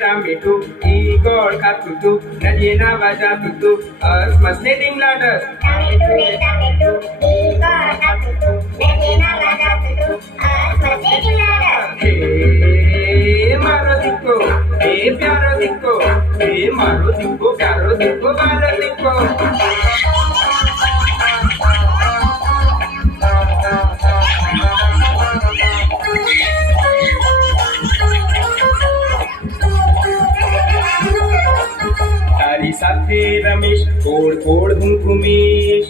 Tomato, Igor Katutu, Nadina Vajatutu, us must knitting ladders. Tomato, Igor Katutu, Nadina Vajatutu, us must knitting ladders. Hey, Maro Dikko, hey, Pyaro Dikko, hey, Maro Dikko, Pyaro Dikko, Maro Dikko. સાથે રમેશ ગોળ ગોળ હું ઘૂમીશ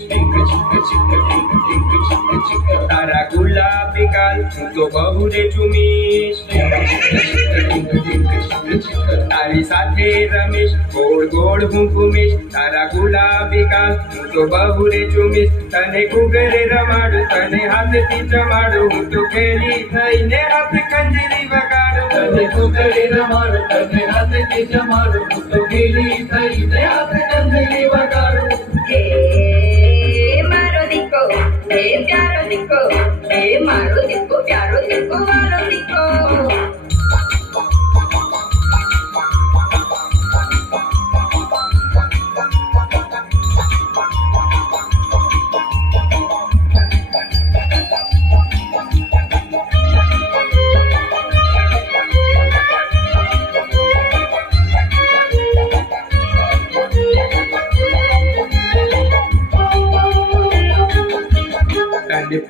તારા ગુલાબી ગાલ હું તો બહુ રે ચૂમીશ તારી સાથે રમેશ ગોળ ગોળ હું ઘૂમીશ તારા ગુલાબી ગાલ હું તો બહુ રે ચૂમીશ તને ઘૂઘરે રમાડું તને હાથથી જમાડું હું તો ખેલી થઈને હાથ કંજરી વગાડું તને ઘૂઘરે રમાડું તને હાથથી જમાડું હું તો ખેલી થઈને હાથ કંજરી વગાડું. હે મારો દીકો, હે પ્યારો દીકો, હે મારો દીકો, પ્યારો દીકો, મારો દીકો.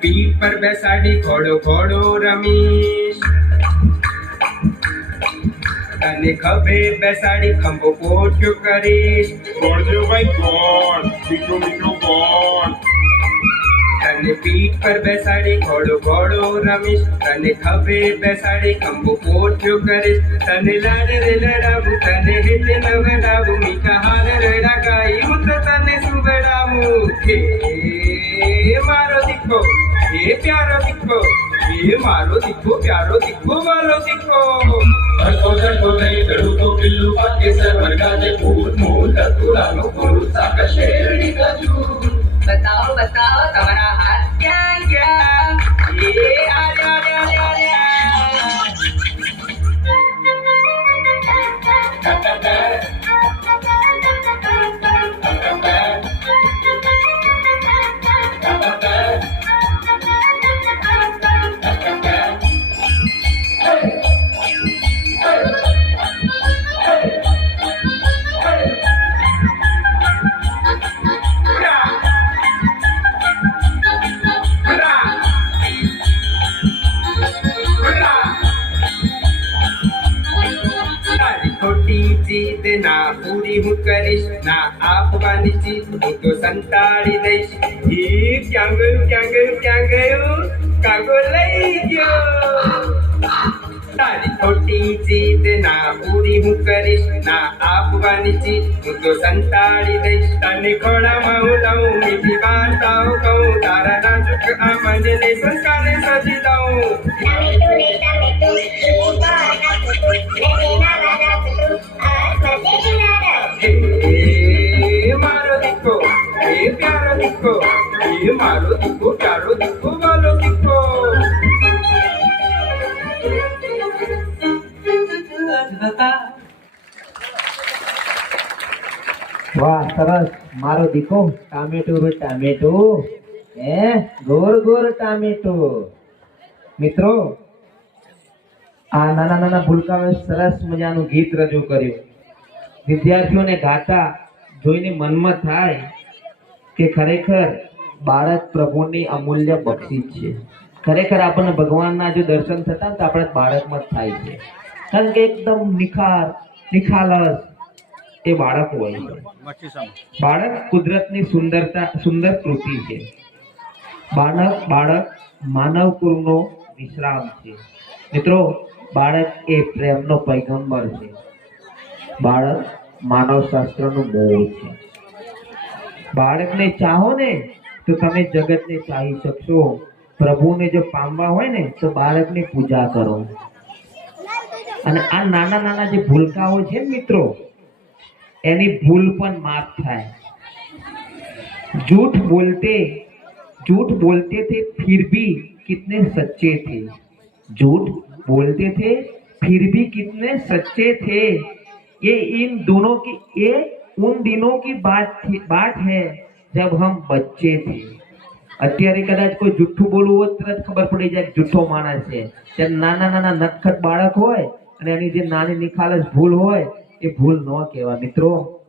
પીઠ પર બેસાડી ઘોડો ઘોડો રમીશ તને ખભે બેસાડી ખંભો પોઠ્યો કરીશ ગોળજો ભાઈ ગોળ મીઠું મીઠું ગોળ તને પીઠ પર બેસાડી ઘોડો ઘોડો રમીશ તને ખભે બેસાડી ખંભો પોઠ્યો કરીશ તને લાડ રે લડાવું તને હિતે નવડાવું મીઠા હાર રડા ગાઈ હું તો તને સુવડાવું હે મારો દીકો હે પ્યારો દીકો હે મારો દીકો પ્યારો દીકો મારો દીકો ધડકો નહીં ધડું તો પિલ્લું પાકે સરવર ગાજે ફૂલ મૂલ ધતુરાનો ફૂલ સાકા શેરડી કાજુ. બતાવો બતાવો તમારા હાથ ક્યાં ગયા? એ જીદ ના પૂરી હું કરીશ ના આપવાની ચીજ હું તો સંતાડી દઈશ એ ક્યાં ગયું કાગો લઈ ગયો તારી ખોટી જીદ ના પૂરી હું કરીશ ના આપવાની ચીજ હું તો સંતાડી દઈશ તને ખોળામાં હું લઉં મીઠી વાર્તાઓ કહું તારા નાજુક આ મનને સંસ્કારે સજી દઉં મારો દીકો હે પ્યારો દીકો હે મારો દીકો પ્યારો દીકો વાલો દીકો. વાહ સરસ મારો દીકો ટામેટું ટામેટું હે ગોર ગોર ટામેટું. મિત્રો આ નાના નાના ભૂલકાઓએ સરસ મજાનું ગીત રજૂ કર્યું. વિદ્યાર્થીઓને ગાતા જોઈને મનમાં થાય કે ખરેખર બાળક પ્રભુની અમૂલ્ય બક્ષિસ છે. ખરેખર આપણને ભગવાનના જો દર્શન થતા ને તો આપણા બાળકમાં જ થાય છે. કારણ કે એકદમ નિખાલસ એ બાળક હોય છે. બાળક કુદરતની સુંદર કૃતિ છે. બાળક માનવ કુળનો વિશ્રામ છે. મિત્રો, બાળક એ પ્રેમનો પૈગંબર છે. બાળક માનવ શાસ્ત્રનું મૂળ છે. બાળકને ચાહો ને તો તમે જગતને ચાહી શકશો. પ્રભુને જો પામવા હોય ને તો બાળકની પૂજા કરો. અને આ નાના નાના જે ભૂલકાઓ છે ને મિત્રો, એની ભૂલ પણ માફ થાય. झूठ बोलते थे फिर भी कितने सच्चे थे. झूठ बोलते थे फिर भी कितने सच्चे थे. ये उन दिनों की बात है जब हम बच्चे थे. અત્યારે કદાચ કોઈ જુઠ્ઠું બોલવું હોય તરત ખબર પડી જાય કે જુઠ્ઠો માણસ છે. ત્યારે નાના નાના નટખટ બાળક હોય અને એની જે નાની નિખાલસ ભૂલ હોય એ ભૂલ ન કહેવાય. મિત્રો,